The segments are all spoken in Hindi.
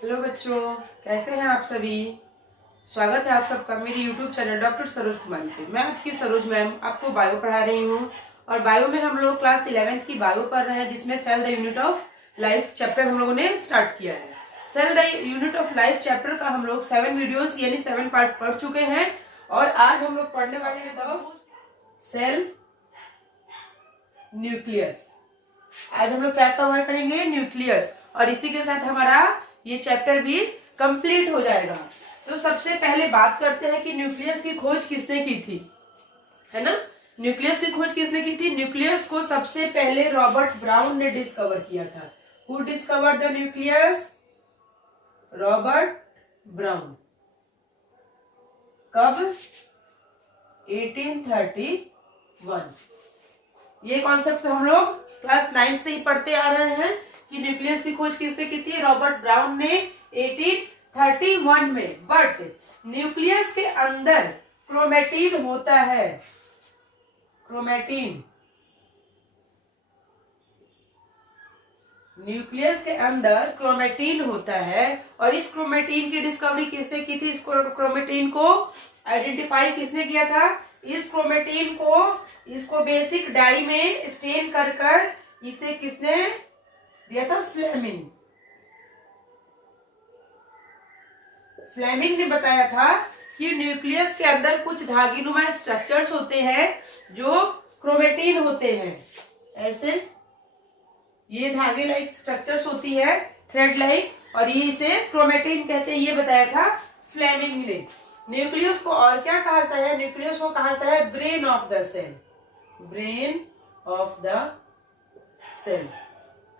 हेलो बच्चों, कैसे हैं आप सभी। स्वागत है आप सबका मेरे YouTube चैनल डॉक्टर सरोज कुमारी पे। मैं आपकी सरोज मैम आपको बायो पढ़ा रही हूँ और बायो में हम लोग क्लास 11th की बायो पढ़ रहे हैं, जिसमें cell the unit of life chapter हम लोगों ने स्टार्ट किया है। Cell the unit of life chapter का हम लोग 7 वीडियोस यानी 7 पार्ट पढ़ चुके हैं और आज हम लोग पढ़ने वाले हैं द सेल न्यूक्लियस। आज हम लोग क्या कवर करेंगे? न्यूक्लियस। और इसी के साथ हमारा ये चैप्टर भी कंप्लीट हो जाएगा। तो सबसे पहले बात करते हैं कि न्यूक्लियस की खोज किसने की थी, है ना। न्यूक्लियस की खोज किसने की थी? न्यूक्लियस को सबसे पहले रॉबर्ट ब्राउन ने डिस्कवर किया था। Who discovered the nucleus? Robert brown. कब? 1831। ये कॉन्सेप्ट हम लोग क्लास 9 से ही पढ़ते आ रहे हैं कि न्यूक्लियस की खोज किसने की थी? रॉबर्ट ब्राउन ने 1831 में। बट न्यूक्लियस के अंदर क्रोमेटिन होता है। क्रोमेटिन, न्यूक्लियस के अंदर क्रोमेटिन होता है और इस क्रोमेटिन की डिस्कवरी किसने की थी? इस क्रोमेटिन को आइडेंटिफाई किसने किया था? इस क्रोमेटिन को, इसको बेसिक डाई में स्टेन कर कर इसे किसने दिया था? फ्लेमिंग। फ्लेमिंग ने बताया था कि न्यूक्लियस के अंदर कुछ धागीनुमा स्ट्रक्चर्स होते हैं जो क्रोमेटिन होते हैं। ऐसे ये धागे लाइक स्ट्रक्चर्स होती है, थ्रेड लाइक, और ये इसे क्रोमेटिन कहते हैं। ये बताया था फ्लेमिंग ने। न्यूक्लियस को और क्या कहा जाता है? न्यूक्लियस को कहा जाता है brain of the cell. Brain of the cell.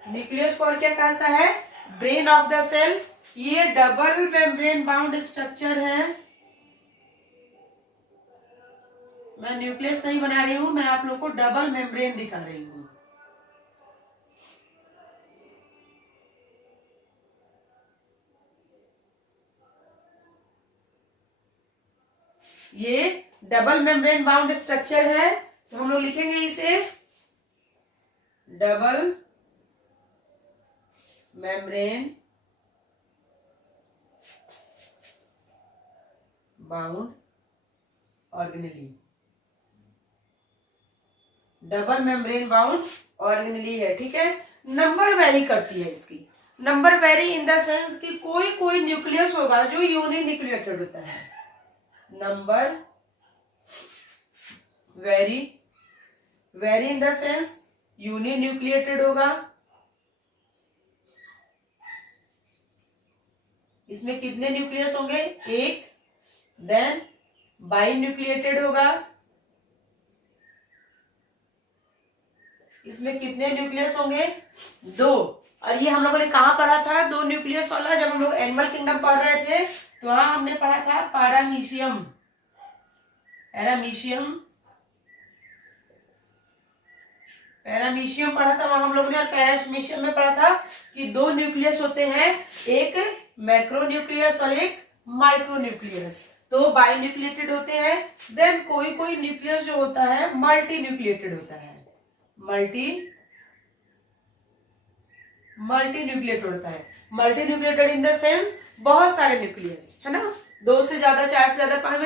Nucleus को और क्या कहा जाता है? Brain of the cell. ये डबल मेम्ब्रेन बाउंड स्ट्रक्चर है। मैं न्यूक्लियस नहीं बना रही हूं, मैं आप लोग को डबल मेम्ब्रेन दिखा रही हूं। ये डबल मेम्ब्रेन बाउंड स्ट्रक्चर है, तो हम लोग लिखेंगे इसे double membrane bound organelle. Double membrane bound organelle है, ठीक है। नंबर वेरी करती है इसकी। Number very in the sense कि कोई कोई न्यूक्लियस होगा जो यूनिन्यूक्लिएटेड होता है। Number very, very in the sense uninucleated होगा। इसमें कितने न्यूक्लियस होंगे? एक। देन बाई न्यूक्लिएटेड होगा। इसमें कितने न्यूक्लियस होंगे? दो। और ये हम लोगों ने कहा पढ़ा था दो न्यूक्लियस वाला? जब हम लोग एनिमल किंगडम पढ़ रहे थे तो वहां हमने पढ़ा था पैरामीशियम। पैरामीशियम, पैरामीशियम पढ़ा था वहां हम लोगों ने। और पैरामीशियम में पढ़ा था कि दो न्यूक्लियस होते हैं, एक मैक्रो न्यूक्लियस और एक माइक्रो न्यूक्लियस। तो बाई न्यूक्लिएटेड होते हैं। देन कोई कोई न्यूक्लियस जो होता है मल्टी न्यूक्लिएटेड होता है। मल्टी न्यूक्लिएटेड होता है। Multi nucleated in the sense बहुत सारे न्यूक्लियस, है ना। दो से ज्यादा, चार से ज्यादा, पांच,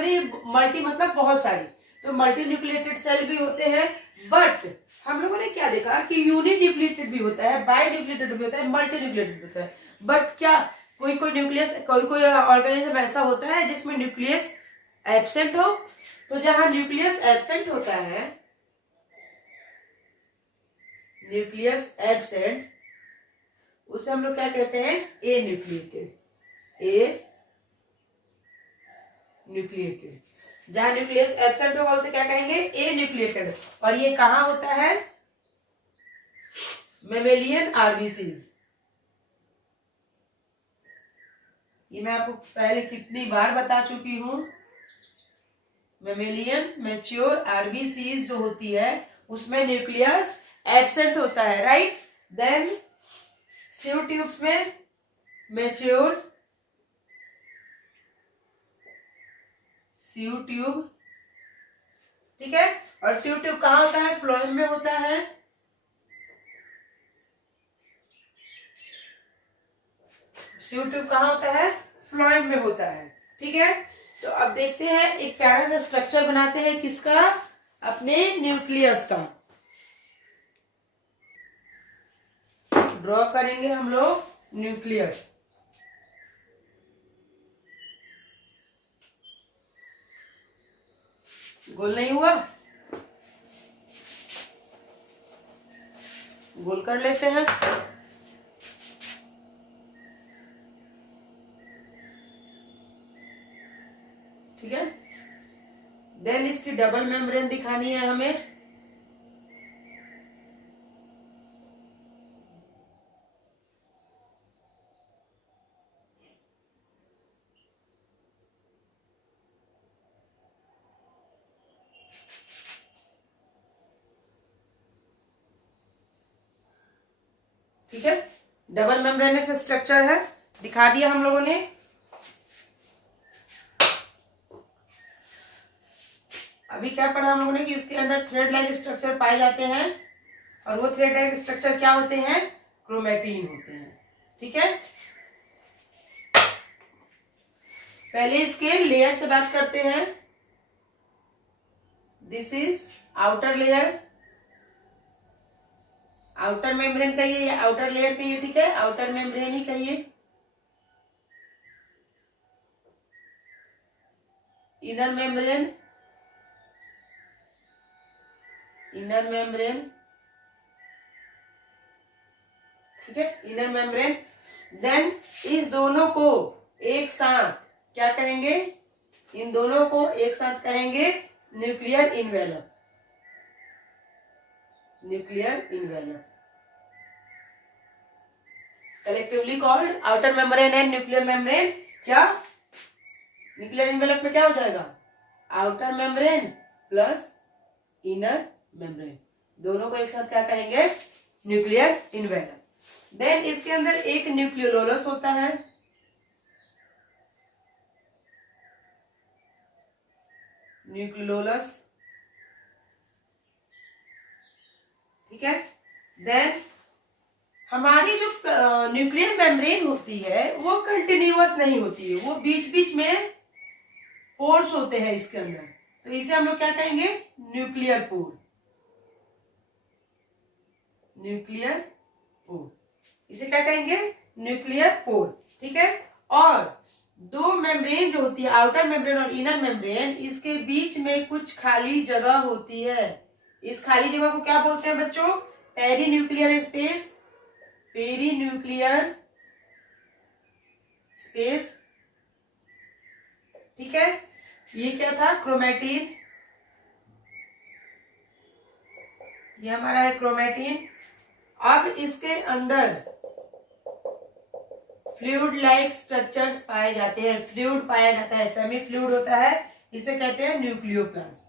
मल्टी मतलब बहुत सारी। तो मल्टी न्यूक्लिएटेड सेल भी होते हैं। बट हम लोगों ने क्या देखा कि यूनिन्यूक्लिएटेड भी होता है, बाई न्यूक्लिएटेड भी होता है, मल्टी न्यूक्लिएटेड भी होता है। बट क्या कोई कोई न्यूक्लियस, कोई कोई ऑर्गेनिज्म ऐसा होता है जिसमें न्यूक्लियस एब्सेंट हो? तो जहां न्यूक्लियस एब्सेंट होता है, न्यूक्लियस एब्सेंट, उसे हम लोग क्या कहते हैं? ए न्यूक्लिएटेड। ए न्यूक्लिएटेड। जहां न्यूक्लियस एब्सेंट होगा उसे क्या कहेंगे? ए न्यूक्लिएटेड। और ये कहां होता है? Mammalian RBCs. ये मैं आपको पहले कितनी बार बता चुकी हूं। मेमेलियन मैच्योर आरबीसीज जो होती है उसमें न्यूक्लियस एब्सेंट होता है, राइट। देन सीव ट्यूब्स में मैच्योर सीव ट्यूब, ठीक है। और सीव ट्यूब कहां होता है? फ्लोएम में होता है। CO ट्यूब कहाँ होता है? फ्लोएम में होता है। ठीक है, तो अब देखते हैं एक प्यारा सा स्ट्रक्चर बनाते हैं किसका? अपने न्यूक्लियस का। ड्रॉ करेंगे हम लोग न्यूक्लियस। गोल नहीं हुआ, गोल कर लेते हैं। ठीक है, देन इसकी डबल मेम्ब्रेन दिखानी है हमें। ठीक है, डबल मेम्ब्रेनस स्ट्रक्चर है, दिखा दिया हम लोगों ने। अभी क्या पढ़ा हम लोगों ने कि इसके अंदर थ्रेड लाइक स्ट्रक्चर पाए जाते हैं, और वो थ्रेड लाइक स्ट्रक्चर क्या होते हैं? क्रोमेटिन होते हैं। ठीक है, पहले इसके लेयर से बात करते हैं। This is outer layer, outer membrane कहिए या आउटर लेयर कहिए। ठीक है, आउटर मेम्ब्रेन ही कहिए। Inner membrane, inner membrane. ठीक है, इनर मेम्ब्रेन। देन इस दोनों को एक साथ क्या कहेंगे? इन दोनों को एक साथ कहेंगे nuclear envelope, nuclear envelope, collectively called outer membrane and nuclear membrane. क्या न्यूक्लियर इनवेलप में क्या हो जाएगा? Outer membrane plus inner membrane, दोनों को एक साथ क्या कहेंगे? Nuclear envelope. देन इसके अंदर एक न्यूक्लियोलस होता है, न्यूक्लियोलस। ठीक है, देन हमारी जो न्यूक्लियर मेम्ब्रेन होती है वो कंटिन्यूअस नहीं होती है, वो बीच बीच में पोर्स होते हैं इसके अंदर, तो इसे हम लोग क्या कहेंगे? न्यूक्लियर पोर, न्यूक्लियर पोर, इसे क्या कहेंगे? Nuclear pore. ठीक है, और दो मेम्ब्रेन जो होती है, आउटर मेम्ब्रेन और इनर मेम्ब्रेन, इसके बीच में कुछ खाली जगह होती है। इस खाली जगह को क्या बोलते हैं बच्चों? Perinuclear space, perinuclear space. ठीक है, ये क्या था? क्रोमेटिन, ये हमारा है क्रोमेटिन। अब इसके अंदर फ्लूइड लाइक स्ट्रक्चर्स पाए जाते हैं, फ्लूइड पाया जाता है, सेमी फ्लूइड होता है, इसे कहते हैं nucleoplasm.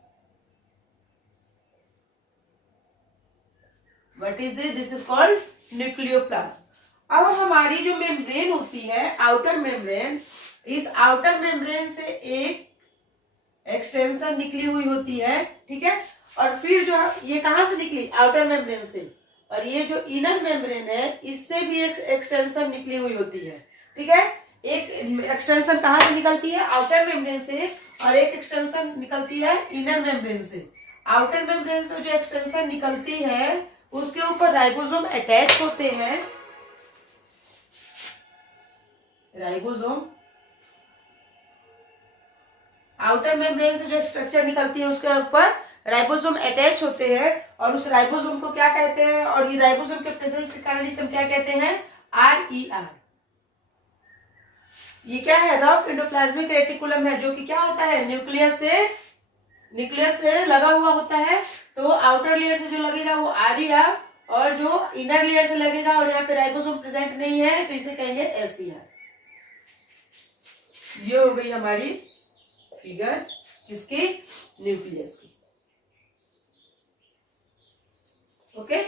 What is this? This is called nucleoplasm. अब हमारी जो मेम्ब्रेन होती है, आउटर मेम्ब्रेन, इस आउटर मेम्ब्रेन से एक एक्सटेंशन निकली हुई होती है। ठीक है, और फिर जो ये कहां से निकली? आउटर मेम्ब्रेन से, और ये जो इनर मेम्ब्रेन है इससे भी एक एक्सटेंशन निकली हुई होती है। ठीक है, एक एक्सटेंशन कहां से निकलती है? आउटर मेम्ब्रेन से, और एक एक्सटेंशन निकलती है इनर मेम्ब्रेन से। आउटर मेम्ब्रेन से जो एक्सटेंशन निकलती है उसके ऊपर राइबोसोम अटैच होते हैं, राइबोसोम। आउटर मेम्ब्रेन से जो स्ट्रक्चर निकलती है उसके ऊपर राइबोसोम अटैच होते हैं, और उस राइबोसोम को क्या कहते हैं? और ये राइबोसोम के प्रेजेंस के कारण इसे हम क्या कहते हैं? RER। ये क्या है? रफ एंडोप्लाज्मिक रेटिकुलम है, जो कि क्या होता है? न्यूक्लियस से लगा हुआ होता है। तो आउटर लेयर से जो लगेगा वो RER, और जो इनर लेयर से लगेगा और यहाँ पे राइबोसोम प्रेजेंट नहीं है तो इसे कहेंगे SER। ये हो गई हमारी फिगर किसकी? न्यूक्लियस की। ओके,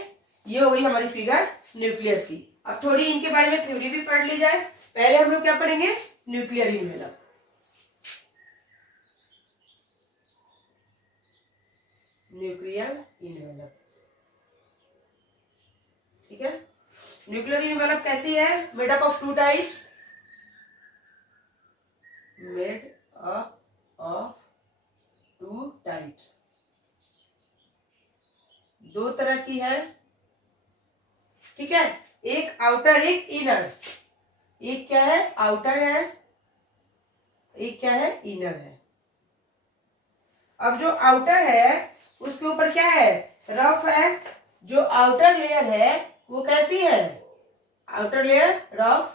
ये हो गई हमारी फिगर न्यूक्लियस की। अब थोड़ी इनके बारे में थ्योरी भी पढ़ ली जाए। पहले हम लोग क्या पढ़ेंगे? Nuclear envelope. न्यूक्लियर इनवेलप, ठीक है। न्यूक्लियर इनवेलप कैसी है? Made up of two types, made up of two types, दो तरह की है, ठीक है। एक आउटर एक इनर, एक क्या है आउटर है, एक क्या है इनर है। अब जो आउटर है उसके ऊपर क्या है रफ है, जो आउटर लेयर है वो कैसी है, आउटर लेयर रफ,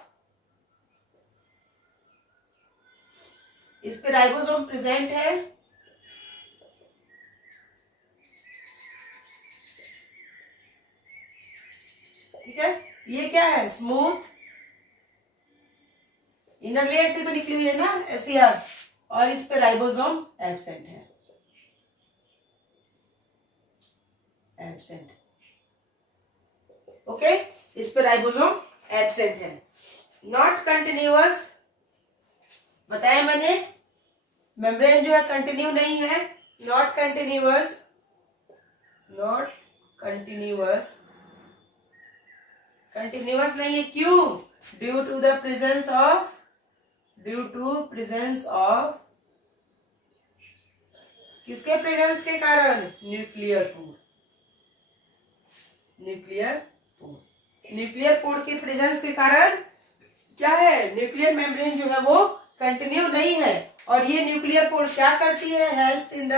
इस पे राइबोसोम प्रेजेंट है, ठीक है। ये क्या है स्मूथ, इनर लेयर से तो निकली हुई है ना एसईआर, और इस पे राइबोसोम एब्सेंट है, एब्सेंट, ओके। इस पे राइबोसोम एब्सेंट है। नॉट कंटिन्यूअस, बताया मैंने मेम्ब्रेन जो है कंटिन्यू नहीं है, not continuous, not continuous, continuous नहीं है, क्यों, due to the presence of, due to presence of, किसके प्रेजेंस के कारण, nuclear pore, nuclear pore, nuclear pore के प्रेजेंस के कारण क्या है न्यूक्लियर मेम्ब्रेन जो है वो कंटिन्यू नहीं है। और ये न्यूक्लियर पोर क्या करती है, helps in the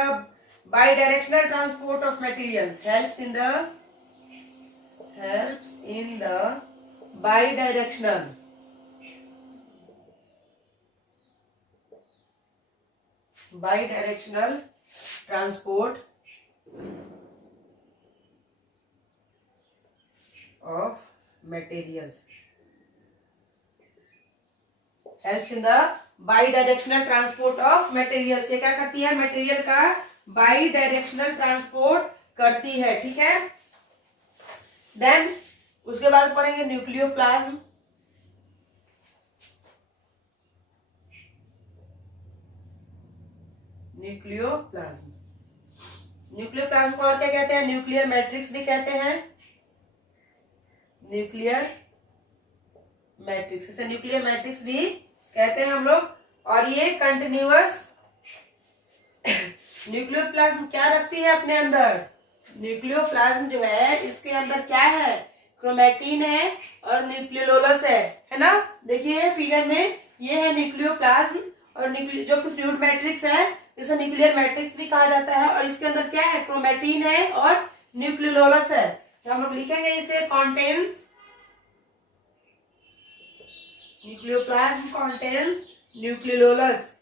by directional transport of materials, helps in the by directional transport of materials, helps in the by directional transport of materials. ये क्या करती है मटेरियल का बाई डायरेक्शनल ट्रांसपोर्ट करती है, ठीक है। देन उसके बाद पढ़ेंगे न्यूक्लियोप्लाज्म, न्यूक्लियोप्लाज्म, न्यूक्लियोप्लाज्म को और क्या कहते हैं, न्यूक्लियर मैट्रिक्स भी कहते हैं, न्यूक्लियर मैट्रिक्स, इसे न्यूक्लियर मैट्रिक्स भी कहते हैं हम लोग। और ये कंटिन्यूअस, न्यूक्लियोप्लाज्म क्या रखती है अपने अंदर, न्यूक्लियोप्लाज्म जो है इसके अंदर क्या है क्रोमैटिन है और न्यूक्लियोलस है ना। देखिए फिगर में ये है न्यूक्लियोप्लाज्म और जो कि फ्लूइड मैट्रिक्स है, इसे न्यूक्लियर मैट्रिक्स भी कहा जाता है। और इसके अंदर क्या है क्रोमैटिन है और न्यूक्लियोलस है, तो हम लोग लिखेंगे इसे contains, nucleoplasm contains nucleolus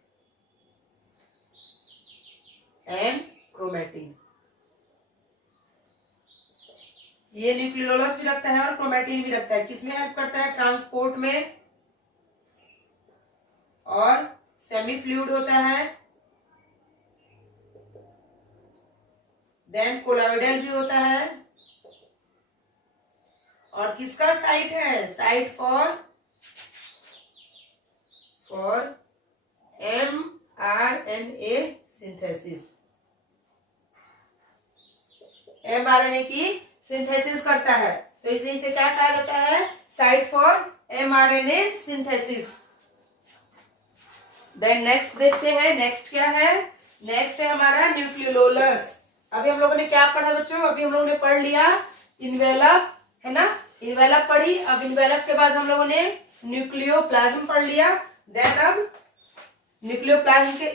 and chromatin. ये न्यूक्लियोलस भी रखता है और क्रोमैटिन भी रखता है, किसमें हेल्प करता है ट्रांसपोर्ट में, और सेमी फ्लूइड होता है, देन कोलॉइडल भी होता है, और किसका साइट है site for mRNA synthesis, mRNA की सिंथेसिस करता है, तो इसलिए इसे क्या कहा जाता है site for mRNA synthesis. Then next देखते हैं, नेक्स्ट क्या है, नेक्स्ट है हमारा न्यूक्लियोलस। अभी हम लोगों ने क्या पढ़ा बच्चों, अभी हम लोगों ने पढ़ लिया इन्वेलप, है ना, इन्वेलप पढ़ी। अब इन्वेलप के बाद हम लोगों ने न्यूक्लियोप्लाज्म पढ़ लिया। देन अब न्यूक्लियोप्लाज्म के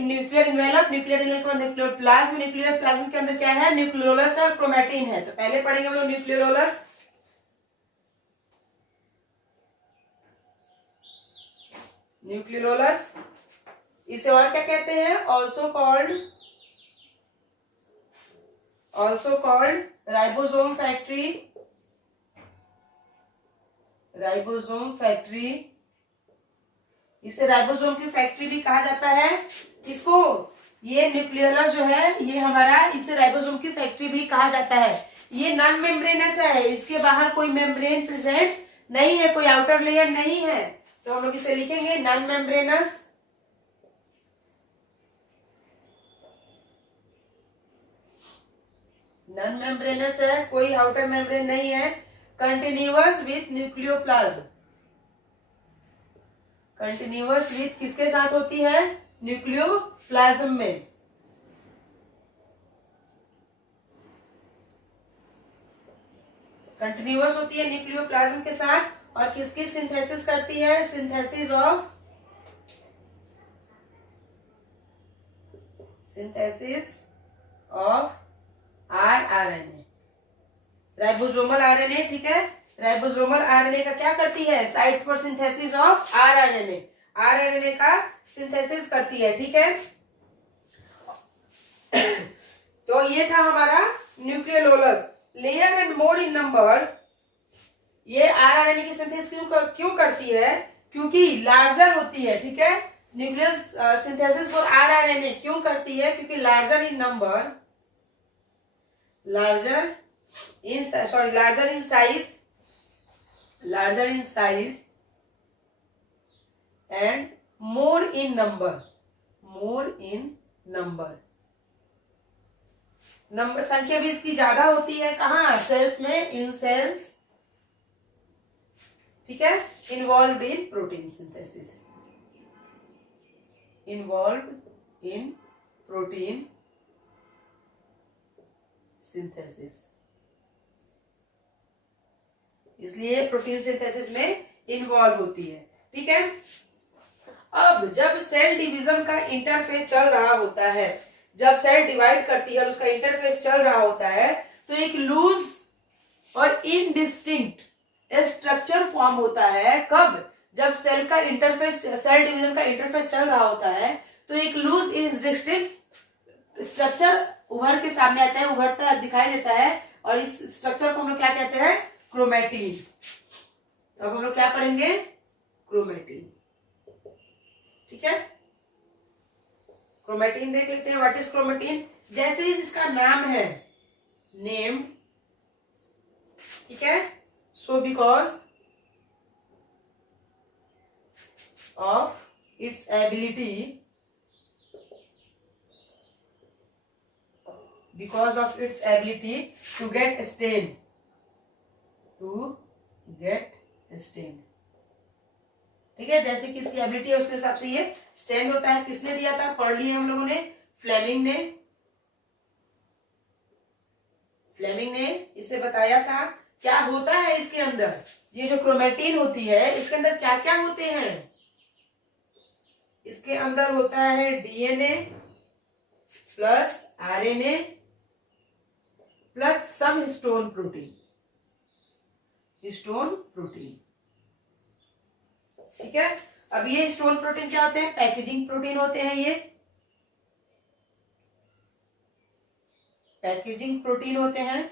nuclear envelope, nuclear envelope nuclear plasm, nuclear plasm के अंदर क्या है न्यूक्लियोलस और क्रोमैटिन है। तो पहले पढ़ेंगे हम लोग न्यूक्लियोलस, न्यूक्लियोलस इसे और क्या कहते हैं, ऑल्सो कॉल्ड राइबोसोम फैक्ट्री, इसे राइबोसोम की फैक्ट्री भी कहा जाता है। किसको, ये न्यूक्लियोलस जो है ये हमारा, इसे राइबोसोम की फैक्ट्री भी कहा जाता है। ये नॉन मेम्ब्रेनस है, इसके बाहर कोई मेम्ब्रेन प्रेजेंट नहीं है, कोई आउटर लेयर नहीं है, तो हम लोग इसे लिखेंगे नॉन मेम्ब्रेनस। नॉन मेम्ब्रेनस है, कोई आउटर मेम्ब्रेन नहीं है। Continuous with nucleoplasm, continuous with किसके साथ होती है? न्यूक्लियोप्लाज्म में। कंटिन्यूअस होती है न्यूक्लियोप्लाज्म के साथ और किसकी सिंथेसिस करती है? Synthesis of rRNA, ribosomal RNA. ठीक है, राइबोसोमल आरएनए का क्या करती है? Site for synthesis of rRNA, rRNA का सिंथेसिस करती है। ठीक है, तो ये था हमारा न्यूक्लियोलोलस। लेयर एंड मोड इन नंबर, ये आरआरएनए की सिंथेसिस क्यों करती है? क्योंकि लार्जर होती है। ठीक है, न्यूक्लियस सिंथेसिस फॉर आरआरएनए क्यों करती है? क्योंकि larger in number, larger in size and more in number, number संख्या भी इसकी ज्यादा होती है। कहाँ? सेल्स में, इन सेल्स। ठीक है, involve in protein synthesis, involve in protein synthesis, इसलिए प्रोटीन सिंथेसिस में इन्वॉल्व होती है। ठीक है, अब जब सेल डिवीजन का इंटरफेस चल रहा होता है, जब सेल डिवाइड करती है और उसका इंटरफेस चल रहा होता है, तो एक लूज और इनडिस्टिंक्ट स्ट्रक्चर फॉर्म होता है। कब? जब सेल का इंटरफेस, सेल डिवीजन का इंटरफेस चल रहा होता है, तो एक लूज इनडिस्टिंक्ट स्ट्रक्चर उभर के सामने आता है, उभरता दिखाई देता है, और इस स्ट्रक्चर को हम लोग क्या कहते हैं? क्रोमैटिन। अब हम लोग क्या पढ़ेंगे? क्रोमैटिन। ठीक है, क्रोमैटिन देख लेते हैं। What is chromatin? जैसे ही इसका नाम है, नेम्ड, ठीक है, so because of its ability, because of its ability to get stained, ठीक है, जैसे कि इसकी एबिलिटी है उसके हिसाब से ये स्टैंड होता है। किसने दिया था? पढ़ लिए हम लोगों ने, फ्लेमिंग ने इसे बताया था। क्या होता है इसके अंदर? ये जो क्रोमैटिन होती है, इसके अंदर क्या क्या होते हैं? इसके अंदर होता है डीएनए प्लस आरएनए प्लस सम हिस्टोन प्रोटीन, ठीक है। अब ये हिस्टोन प्रोटीन क्या होते हैं? पैकेजिंग प्रोटीन होते हैं। ये पैकेजिंग प्रोटीन होते हैं।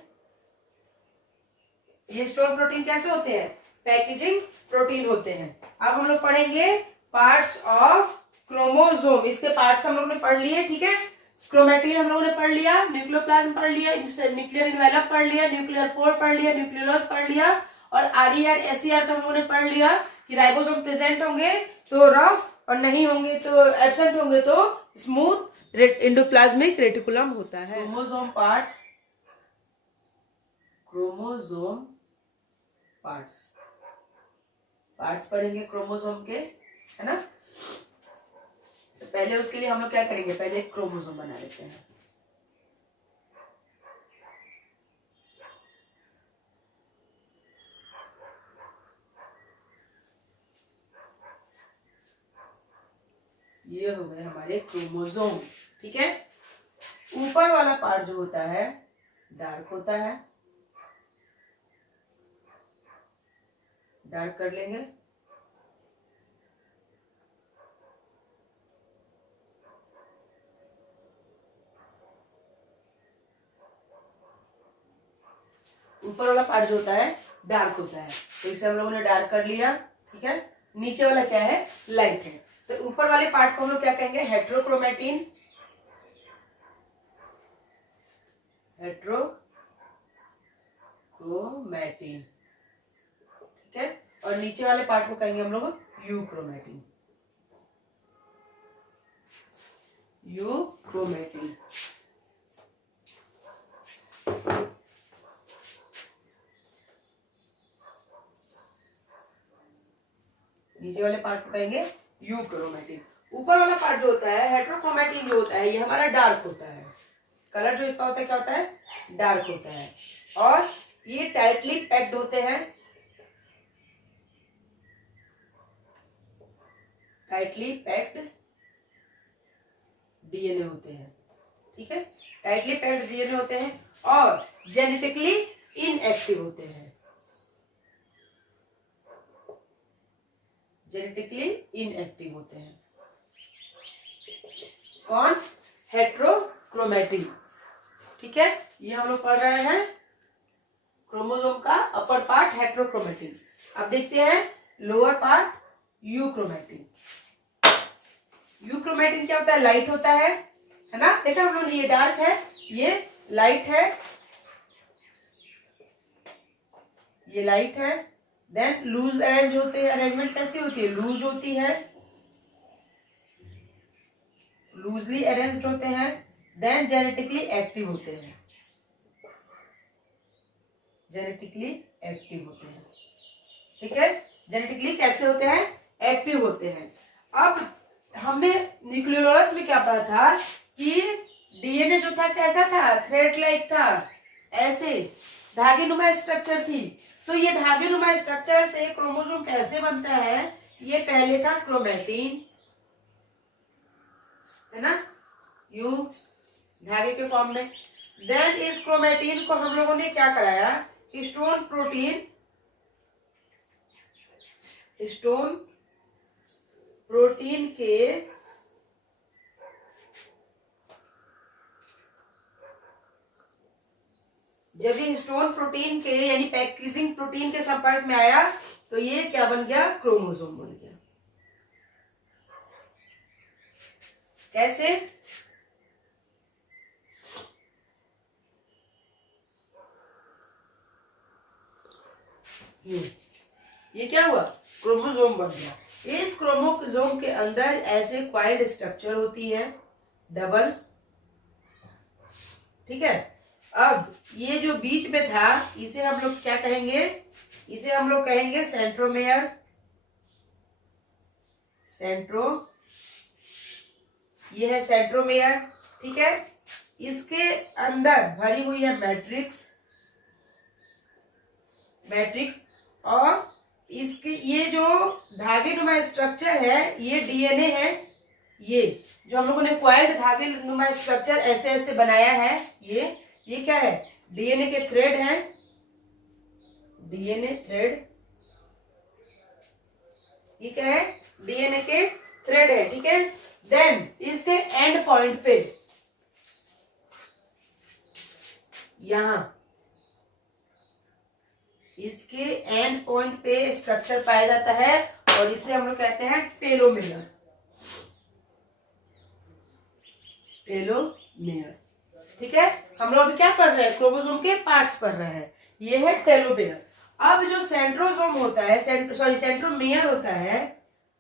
ये हिस्टोन प्रोटीन कैसे होते हैं? पैकेजिंग प्रोटीन होते हैं। अब हम लोग पढ़ेंगे पार्ट्स ऑफ क्रोमोसोम। इसके पार्ट्स हम लोग ने पढ़ लिए, ठीक है। क्रोमैटिन हम लोगों ने पढ़ लिया, न्यूक्लियोप्लाज्म पढ़ लिया, न्यूक्लियर इन्वेलप पढ़ लिया, न्यूक्लियर पोर पढ़ लिया, न्यूक्लियोलस पढ़ लिया, और आरईआर एसईआर तो हम लोगों ने पढ़ लिया कि राइबोसोम प्रेजेंट होंगे तो रफ, और नहीं होंगे तो एब्सेंट होंगे तो स्मूथ एंडोप्लाज्मिक रेटिकुलम होता है। क्रोमोसोम पार्ट्स पढ़ेंगे क्रोमोसोम के, है ना। तो पहले उसके लिए हम लोग क्या करेंगे? पहले एक क्रोमोसोम बना लेते हैं। ये हो गए हमारे क्रोमोसोम, ठीक है। ऊपर वाला पार्ट जो होता है डार्क होता है, डार्क कर लेंगे। ऊपर वाला पार्ट जो होता है डार्क होता है, तो इसे हम लोगों ने डार्क कर लिया, ठीक है। नीचे वाला क्या है? लाइट है। तो ऊपर वाले पार्ट को हम लोग क्या कहेंगे? हेट्रोक्रोमैटिन, ठीक है। और नीचे वाले पार्ट को कहेंगे हम लोग यूक्रोमैटिन। नीचे वाले पार्ट को कहेंगे यूक्रोमेटिन। ऊपर वाला पार्ट जो होता है हेट्रोक्रोमेटिन जो होता है ये हमारा डार्क होता है। कलर जो इसका होता है क्या होता है, डार्क होता है। और ये टाइटली पैक्ड होते हैं, टाइटली पैक्ड डीएनए होते हैं। ठीक है, टाइटली पैक्ड डीएनए होते हैं और जेनेटिकली इनएक्टिव होते हैं। जेनेटिकली इनएक्टिव होते हैं कौन, हेट्रोक्रोमेटिन। ठीक है, ये हम लोग पढ़ रहे हैं क्रोमोसोम का अपर पार्ट हेट्रोक्रोमेटिन। अब देखते हैं लोअर पार्ट यूक्रोमेटिन। यूक्रोमेटिन क्या होता है, लाइट होता है ना। देखा हम लोग, ये डार्क है, ये लाइट है, ये लाइट है। देन लूज अरेंज होते हैं, अरेंजमेंट कैसी होती है, लूज होती है, लूजली अरेंज्ड होते हैं। देन जेनेटिकली एक्टिव होते हैं, जेनेटिकली एक्टिव होते हैं। ठीक है, जेनेटिकली कैसे होते हैं, एक्टिव होते हैं। अब हमने न्यूक्लियोलस में क्या पढ़ा था कि डीएनए जो था कैसा था, थ्रेड लाइक था, ऐसे धागे नुमा स्ट्रक्चर थी। तो ये धागे नुमा स्ट्रक्चर से क्रोमोसोम कैसे बनता है, ये पहले था क्रोमेटिन, है ना, यू धागे के फॉर्म में। देन इस क्रोमेटिन को हम लोगों ने क्या कराया, हिस्टोन प्रोटीन, हिस्टोन प्रोटीन के जब ये हिस्टोन प्रोटीन के यानी पैक्सिंग प्रोटीन के संपर्क में आया तो ये क्या बन गया, क्रोमोसोम बन गया। कैसे, ये क्या हुआ, क्रोमोसोम बन गया। इस क्रोमोसोम के अंदर ऐसे क्वाइल्ड स्ट्रक्चर होती है, डबल। ठीक है, अब ये जो बीच में था इसे हम लोग क्या कहेंगे, इसे हम लोग कहेंगे सेंट्रोमेयर, सेंट्रो, ये है सेंट्रोमेयर। ठीक है, इसके अंदर भरी हुई है मैट्रिक्स, मैट्रिक्स। और इसके ये जो धागे नुमा स्ट्रक्चर है ये डीएनए है। ये जो हम लोगों ने क्वाइल्ड धागे नुमा स्ट्रक्चर ऐसे ऐसे बनाया है, ये क्या है, डीएनए के थ्रेड हैं, डीएनए थ्रेड, ये क्या है, डीएनए के थ्रेड है। ठीक है, देन इसके एंड पॉइंट पे यहां इसके एंड पॉइंट पे स्ट्रक्चर पाया जाता है और इसे हम लोग कहते हैं टेलोमेयर, टेलोमेयर। ठीक है, हम लोग अभी क्या पढ़ रहे हैं, क्रोमोसोम के पार्ट्स पढ़ रहे हैं, ये है टेलोमेयर। अब जो सेंट्रोसोम होता है, सेंट्रोमेयर होता है,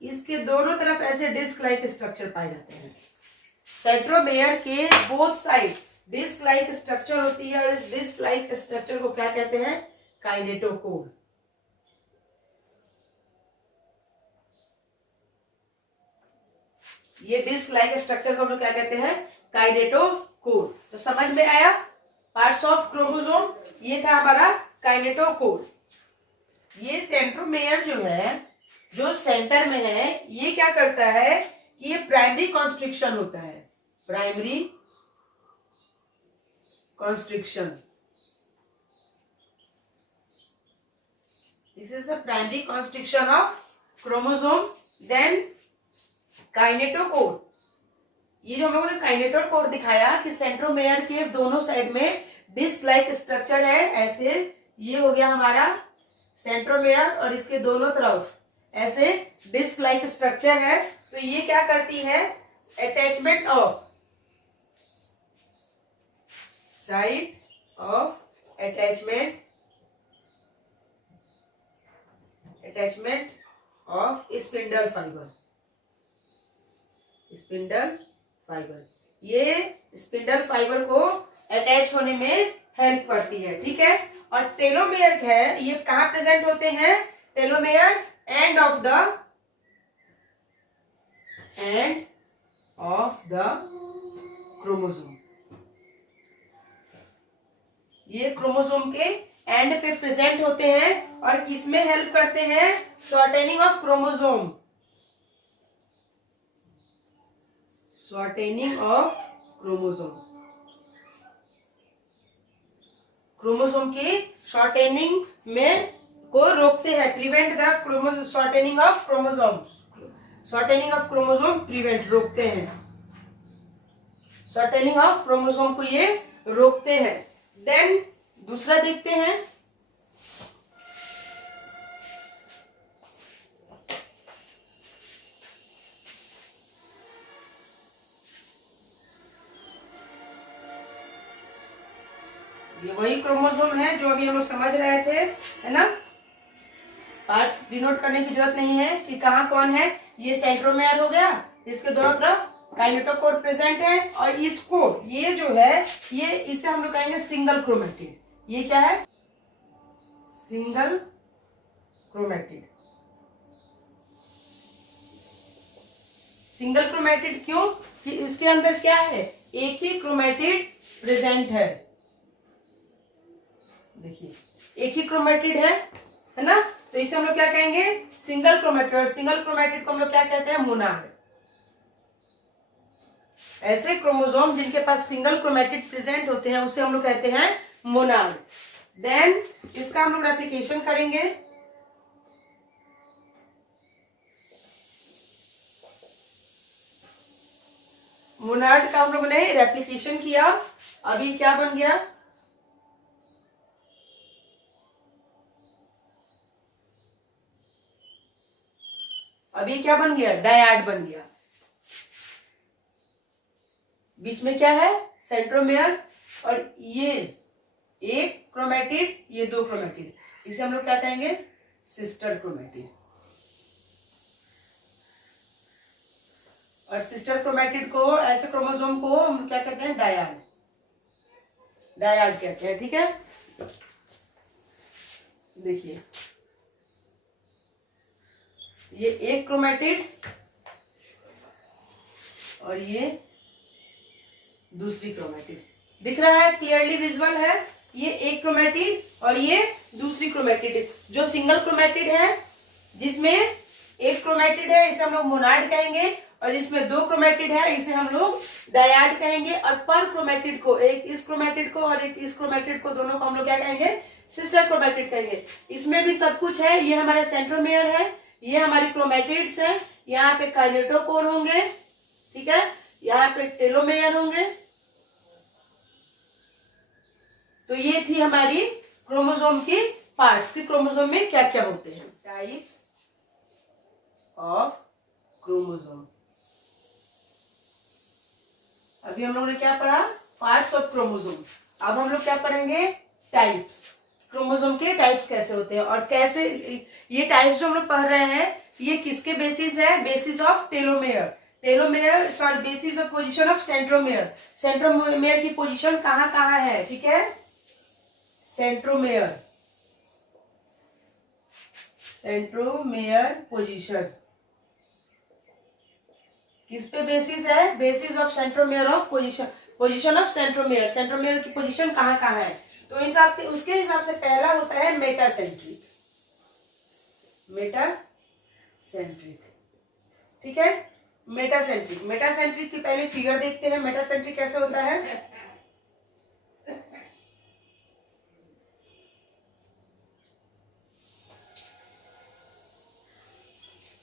इसके दोनों तरफ ऐसे डिस्क लाइक स्ट्रक्चर पाए जाते हैं। सेंट्रोमेयर के both side disc like structure होती है और इस डिस्क लाइक स्ट्रक्चर को क्या कहते हैं, काइनेटोकोर। ये डिस्क लाइक स्ट्रक्चर को हम लोग क्या कहते हैं, काइनेटोकोर। तो समझ में आया, पार्ट्स ऑफ क्रोमोसोम ये था हमारा काइनेटोकोर। ये सेंट्रोमेयर जो है, जो सेंटर में है, ये क्या करता है कि ये प्राइमरी कॉन्स्ट्रिक्शन होता है, primary constriction, this is the primary constriction of chromosome. Then kinetochore, ये जो हम लोगों ने काइनेटोकोर दिखाया कि सेंट्रोमेयर के दोनों साइड में डिस्क लाइक स्ट्रक्चर है ऐसे, ये हो गया हमारा सेंट्रोमेयर और इसके दोनों तरफ ऐसे डिस्क लाइक स्ट्रक्चर है। तो ये क्या करती है, attachment of site of attachment of spindle fibre, spindle fibre, ये स्पिंडल फाइबर को अटैच होने में हेल्प करती है। ठीक है, और टेलोमेयर है, ये कहाँ प्रेजेंट होते हैं, telomere end of the end of the chromosome. ये क्रोमोसोम के एंड पे प्रेजेंट होते हैं और किसमें हेल्प करते हैं? Shortening of chromosome, shortening of chromosome, chromosome की शॉर्टेनिंग में को रोकते हैं, prevent the shortening of chromosome, shortening of chromosome prevent, रोकते हैं, शॉर्टेनिंग ऑफ क्रोमोसोम को ये रोकते हैं। देन दूसरा देखते हैं, ये वही क्रोमोसोम है जो अभी हम लोग समझ रहे थे, है ना। पार्ट्स डिनोट करने की जरूरत नहीं है कि कहाँ कौन है। ये सेंट्रोमेयर हो गया, इसके दोनों तरफ काइनेटोकोर प्रेजेंट है, और इसको ये जो है ये इसे हम लोग कहेंगे सिंगल क्रोमेटिड। ये क्या है? Single chromatid. सिंगल क्रोमेटिड क्यों? कि इसके अंदर क्या है? एक ही क्रोमेटिड प्रेजेंट है। देखिए एक ही क्रोमेटिड है ना, तो इसे हम लोग क्या कहेंगे? Single chromatid. और सिंगल क्रोमेटिड को हम लोग क्या कहते हैं? मोनाड। ऐसे क्रोमोसोम जिनके पास सिंगल क्रोमेटिड प्रेजेंट होते हैं उसे हम लोग कहते हैं मोनाड। देन इसका हम लोग रेप्लिकेशन करेंगे। मोनाड का हम लोगों ने रेप्लिकेशन किया, अभी क्या बन गया? अभी क्या बन गया? डायड बन गया। बीच में क्या है? सेंट्रोमेयर, और ये एक क्रोमेटिड, ये दो क्रोमेटिड, इसे हम लोग क्या कहेंगे? Sister chromatid. और सिस्टर क्रोमेटिड को, ऐसे क्रोमोसोम को हम क्या कहते हैं? डायड, डायड कहते हैं। ठीक है, देखिए ये एक क्रोमेटिड और ये दूसरी क्रोमेटिड, दिख रहा है? क्लियरली विजुअल है। ये एक क्रोमेटिड और ये दूसरी क्रोमेटिड। जो सिंगल क्रोमेटिड है, जिसमें एक क्रोमेटिड है, इसे हम लोग मोनाड कहेंगे, और जिसमें दो क्रोमेटिड है इसे हम लोग डायड कहेंगे। और पर क्रोमेटिड को, एक इस क्रोमेटिड को और एक इस क्रोमेटिड को, दोनों को हम लोग क्या कहेंगे? सिस्टर क्रोमेटिड कहेंगे। इसमें भी सब कुछ है। ये हमारा सेंट्रोमेयर है, ये हमारी क्रोमेटिड्स है, यहाँ पे काइनेटोकोर होंगे, ठीक है, यहाँ पे टेलोमेयर होंगे। तो ये थी हमारी क्रोमोसोम की पार्ट्स कि क्रोमोसोम में क्या क्या होते हैं। Types of chromosome. अभी हम लोगों ने क्या पढ़ा? Parts of chromosome. अब हम लोग क्या पढ़ेंगे? टाइप्स। क्रोमोसोम के टाइप्स कैसे होते हैं और कैसे ये टाइप्स जो हम लोग पढ़ रहे हैं ये किसके बेसिस है? Basis of telomere. Telomere sorry basis of position of centromere. Centromere की पोजीशन कहाँ कहाँ है? ठीक है, सेंट्रोमेयर, सेंट्रोमेयर पोजीशन किस पे बेसिस है? Basis of centromere of position, position of centromere. Centromere की पोजीशन कहाँ कहाँ है? तो हिसाब के उसके हिसाब से पहला होता है मेटासेंट्रिक, मेटासेंट्रिक, ठीक है, मेटासेंट्रिक। मेटासेंट्रिक की पहले फिगर देखते हैं, मेटासेंट्रिक कैसे होता है।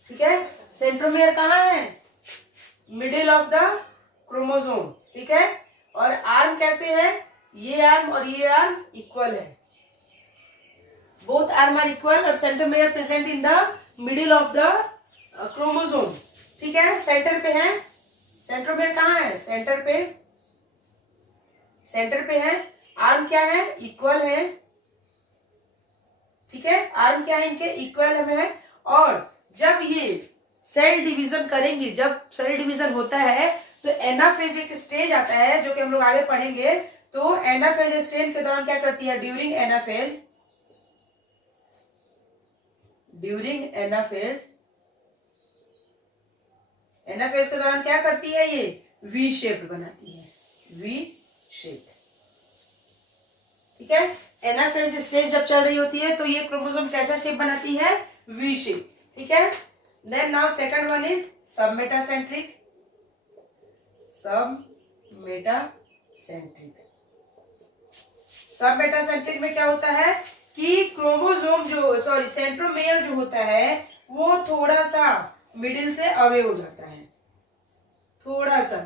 ठीक है, सेंट्रोमेयर कहाँ है? मिडिल ऑफ द क्रोमोसोम, ठीक है। और आर्म कैसे है? ये आर्म और ये आर्म इक्वल है, बोथ आर्म आर इक्वल, और centromere present in the middle of the chromosome, ठीक है, सेंटर पे है। सेंट्रोमेयर कहाँ है? सेंटर पे, सेंटर पे है। आर्म क्या है? इक्वल है, ठीक है, आर्म क्या है इनके? इक्वल है। और जब ये सेल डिवीजन करेंगी, जब सेल डिवीजन होता है तो एनाफेज एक स्टेज आता है जो कि हम लोग आगे पढ़ेंगे। तो एनाफेज स्टेज के दौरान क्या करती है? During anaphase, during anaphase anaphase के दौरान क्या करती है, ये वी शेप बनाती है, वी शेप। ठीक है, एनाफेज स्टेज जब चल रही होती है तो ये क्रोमोसोम कैसा शेप बनाती है, वी शेप। ठीक है, then now second one is submetacentric. Submetacentric में क्या होता है कि क्रोमोसोम सेंट्रोमेयर जो होता है वो थोड़ा सा मिडिल से अवे हो जाता है, थोड़ा सा।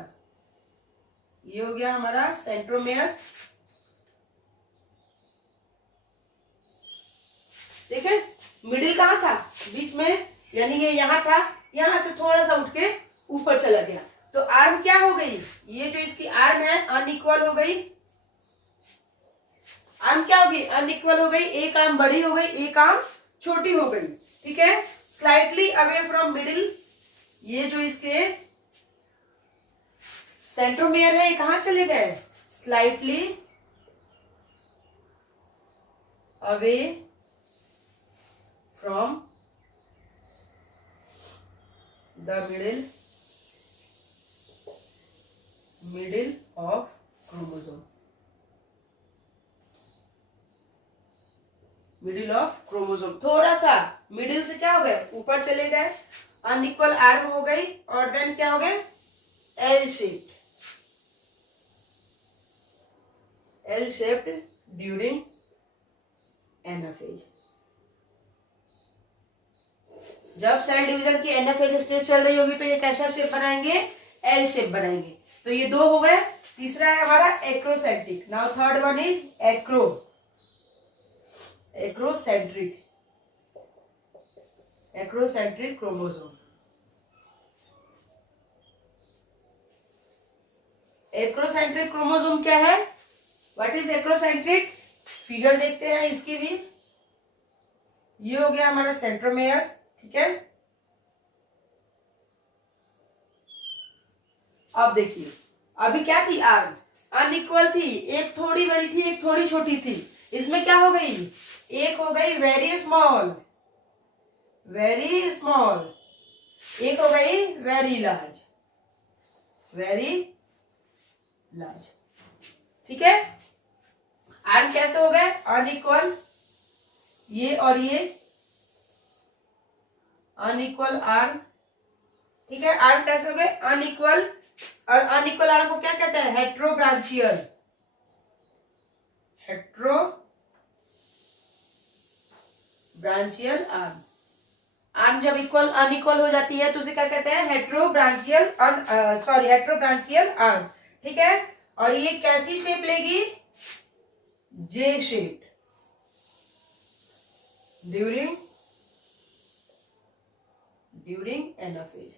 ये हो गया हमारा सेंट्रोमेयर। देखिए मिडिल कहाँ था, बीच में, यानी ये यहाँ था, यहां से थोड़ा सा उठ के ऊपर चला गया। तो आर्म क्या हो गई, ये जो इसकी आर्म है अनइक्वल हो गई। आर्म क्या होगी, अनइक्वल हो गई। एक आर्म बड़ी हो गई, एक आर्म छोटी हो गई। ठीक है, स्लाइटली अवे फ्रॉम मिडिल। ये जो इसके सेंट्रोमेयर है ये कहां चले गए, slightly away from the middle of chromosome, middle of chromosome. थोड़ा सा मिडिल से क्या हो गए, यूपर चले गए, अनइक्वल आर्म हो गई, और देन क्या हो गए, एल शेप्ड ड्यूरिंग एनाफेज। जब सेल डिवीजन की एनाफेज स्टेज चल रही होगी तो ये कैसा शेप बनाएंगे, एल शेप बनाएंगे। तो ये दो हो गए। तीसरा है हमारा acrocentric. Now third one is acrocentric chromosome. Acrocentric chromosome क्या है, व्हाट इज एक्रोसेंट्रिक, फिगर देखते हैं इसकी भी। ये हो गया हमारा सेंट्रोमेयर। ठीक है, अब देखिए अभी क्या थी, आर्म अनइक्वल थी, एक थोड़ी बड़ी थी एक थोड़ी छोटी थी। इसमें क्या हो गई, एक हो गई वेरी स्मॉल, एक हो गई वेरी लार्ज। ठीक है, आर्म कैसे हो गए, अनइक्वल, ये और ये अनइक्वल आर्म। ठीक है, आर्म कैसे हो गए, अनइक्वल, और अनइक्वल आर्म को क्या कहते हैं, हेट्रोब्रांचियल आर्म। आर्म जब इक्वल अनइक्वल हो जाती है तो उसे क्या कहते हैं, हेट्रोब्रांचियल आर्म। ठीक है, और ये कैसी शेप लेगी, जे शेप ड्यूरिंग एनाफेज।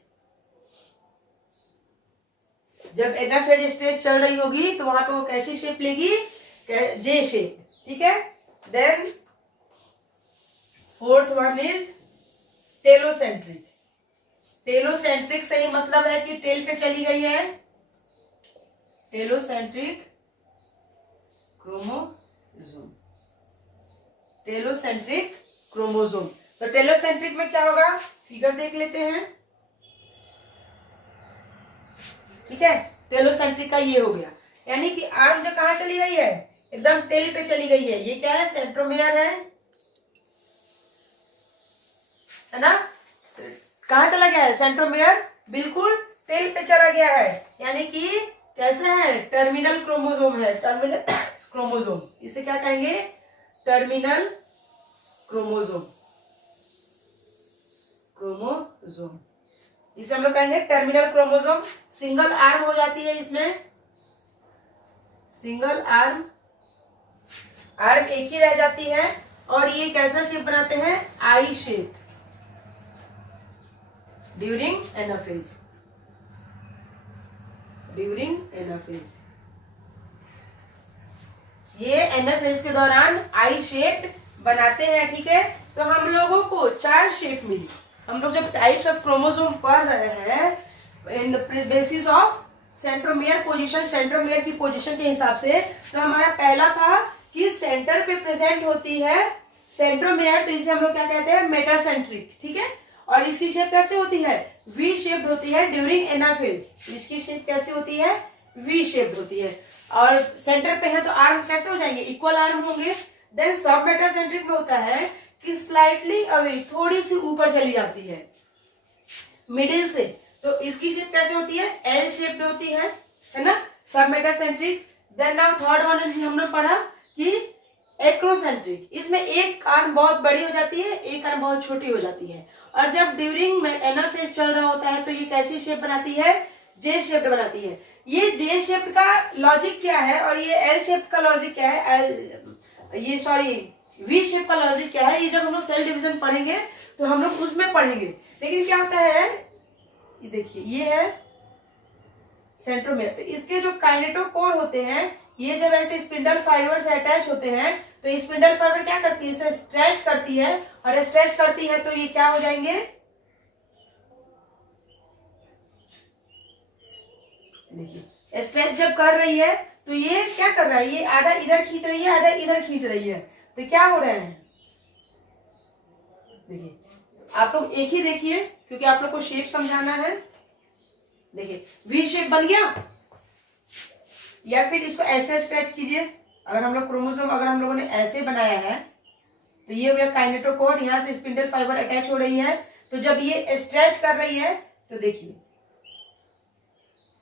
जब एनाफेज स्टेज चल रही होगी तो वहां पे वो कैसी शेप लेगी, जे शेप। ठीक है, then fourth one is telocentric. Telocentric से ही मतलब है कि टेल पे चली गई है, टेलोसेंट्रिक क्रोमोसोम। तो टेलोसेंट्रिक में क्या होगा, फिगर देख लेते हैं। ठीक है, टेलोसेंट्रिक का ये हो गया, यानी कि आर्म जो कहां चली गई है, एकदम टेल पे चली गई है। ये क्या है, सेंट्रोमेयर है ना, कहां चला गया है, सेंट्रोमेयर बिल्कुल टेल पे चला गया है, यानी कि कैसे है, टर्मिनल क्रोमोसोम है, टर्मिनल क्रोमोसोम। इसे क्या कहेंगे, टर्मिनल क्रोमोसोम। इसे हम लोग कहेंगे टर्मिनल क्रोमोसोम। सिंगल आर्म हो जाती है इसमें, सिंगल आर्म एक ही रह जाती है, और ये कैसा शेप बनाते हैं, आई शेप ड्यूरिंग एनाफेज। ये एनाफेज के दौरान आई शेप बनाते हैं। ठीक है, तो हम लोगों को 4 शेप मिली। हम लोग जब टाइप्स ऑफ क्रोमोसोम पढ़ रहे हैं in the basis of centromere position, centromere की पोजीशन के हिसाब से, तो हमारा पहला था कि सेंटर पे प्रेजेंट होती है सेंट्रोमेयर, तो इसे हम लोग क्या कहते हैं, मेटासेंट्रिक। ठीक है, और इसकी शेप कैसे होती है, वी शेप्ड होती है ड्यूरिंग एनाफेज। इसकी शेप कैसे होती है, वी शेप्ड होती है। और सेंटर पे है तो आर्म कैसे हो जाएंगे, इक्वल आर्म होंगे। देन सब मेटासेंट्रिक में होता है कि स्लाइटली अवे, थोड़ी सी ऊपर चली जाती है मिडिल से। तो इसकी शेप कैसे होती है, एल शेप्ड होती है ना, submetacentric. Then now third one हमने पढ़ा कि एक्रोसेंट्रिक, इसमें एक आर्म बहुत बड़ी हो जाती है, एक आर्म बहुत छोटी हो जाती है। और जब ड्यूरिंग एनाफेज चल रहा होता है तो ये कैसी शेप बनाती है, जे शेप्ड बनाती है। ये जे शेप्ड का लॉजिक क्या है और ये एल शेप्ड का लॉजिक क्या है, ये सॉरी वी शेप का लॉजिक क्या है, ये जब हम लोग सेल डिवीजन पढ़ेंगे तो हम लोग उसमें पढ़ेंगे। लेकिन क्या होता है, ये देखिए ये है सेंट्रोमियर। तो इसके जो काइनेटोकोर होते हैं, ये जब ऐसे स्पिंडल फाइबर से अटैच होते हैं तो ये स्पिंडल फाइबर क्या करती है, इसे स्ट्रेच करती है, और स्ट्रेच करती है तो ये क्या हो जाएंगे, देखिए स्ट्रेच जब कर रही है तो ये क्या कर रहा है, ये आधा इधर खींच रही है, आधा इधर खींच रही है। तो क्या हो रहा है, देखिए आप लोग एक ही देखिए क्योंकि आप लोग को शेप समझाना है। देखिए वी शेप बन गया, या फिर इसको ऐसे स्ट्रेच कीजिए। अगर हम लोग क्रोमोसोम अगर हम लोगों ने ऐसे बनाया है तो ये हो गया काइनेटोकोर, यहाँ से स्पिंडल फाइबर अटैच हो रही है। तो जब ये स्ट्रेच कर रही है तो देखिए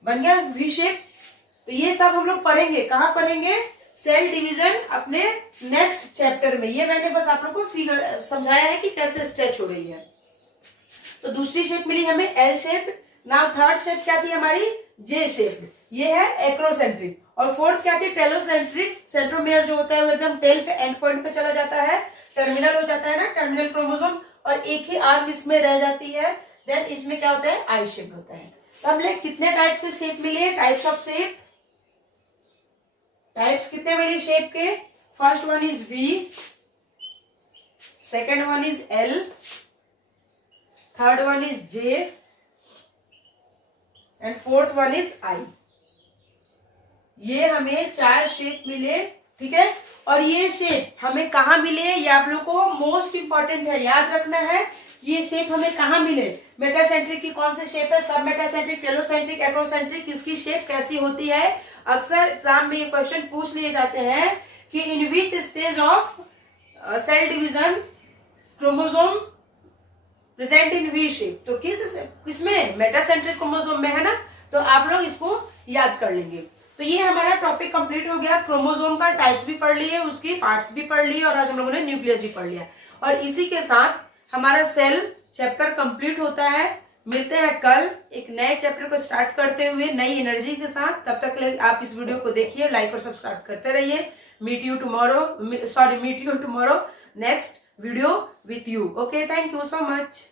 बन गया वी शेप। तो ये सब हम लोग पढ़ेंगे, कहाँ पढ़ेंगे, सेल डिवीजन अपने नेक्स्ट चैप्टर में। ये मैंने बस आप लोग को फिगर समझाया है कि कैसे स्ट्रेच हो रही है। तो दूसरी शेप मिली हमें L shape. Now third shape क्या थी हमारी, जे शेप, ये है एक्रोसेंट्रिक। और फोर्थ क्या थी, टेलोसेंट्रिक। सेंट्रोमियर जो होता है वो एकदम टेल पे एंड पॉइंट पे चला जाता है, टर्मिनल हो जाता है ना, टर्मिनल क्रोमोसोम, और एक ही आर्म इसमें रह जाती है। देन इसमें क्या होता है, आई शेप होता है। तो हमने कितने टाइप्स के शेप मिले, टाइप्स ऑफ शेप, टाइप्स कितने मिले शेप के, first one is V, second one is L, third one is J, and fourth one is I. ये हमें 4 शेप मिले, ठीक है। और ये शेप हमें कहाँ मिले, ये आप लोग को मोस्ट इंपॉर्टेंट है, याद रखना है ये शेप हमें कहाँ मिले। मेटासेंट्रिक की कौन से शेप है, सब मेटासेंट्रिक, टेलोसेंट्रिक, एक्रोसेंट्रिक, इसकी शेप कैसी होती है। अक्सर एग्जाम में ये क्वेश्चन पूछ लिए जाते हैं कि in which stage of cell division chromosome present in V shape. तो किसमें, मेटासेंट्रिक क्रोमोसोम में है ना। तो आप लोग इसको याद कर लेंगे। तो ये हमारा टॉपिक कंप्लीट हो गया, क्रोमोसोम का टाइप्स भी पढ़ लिए, उसकी पार्ट्स भी पढ़ लिए, और आज हम लोगों ने न्यूक्लियस भी पढ़ लिया। और इसी के साथ हमारा सेल चैप्टर कंप्लीट होता है। मिलते हैं कल एक नए चैप्टर को स्टार्ट करते हुए नई एनर्जी के साथ। तब तक आप इस वीडियो को देखिए, लाइक और सब्सक्राइब करते रहिए। Meet you tomorrow next video with you. Okay, thank you so much.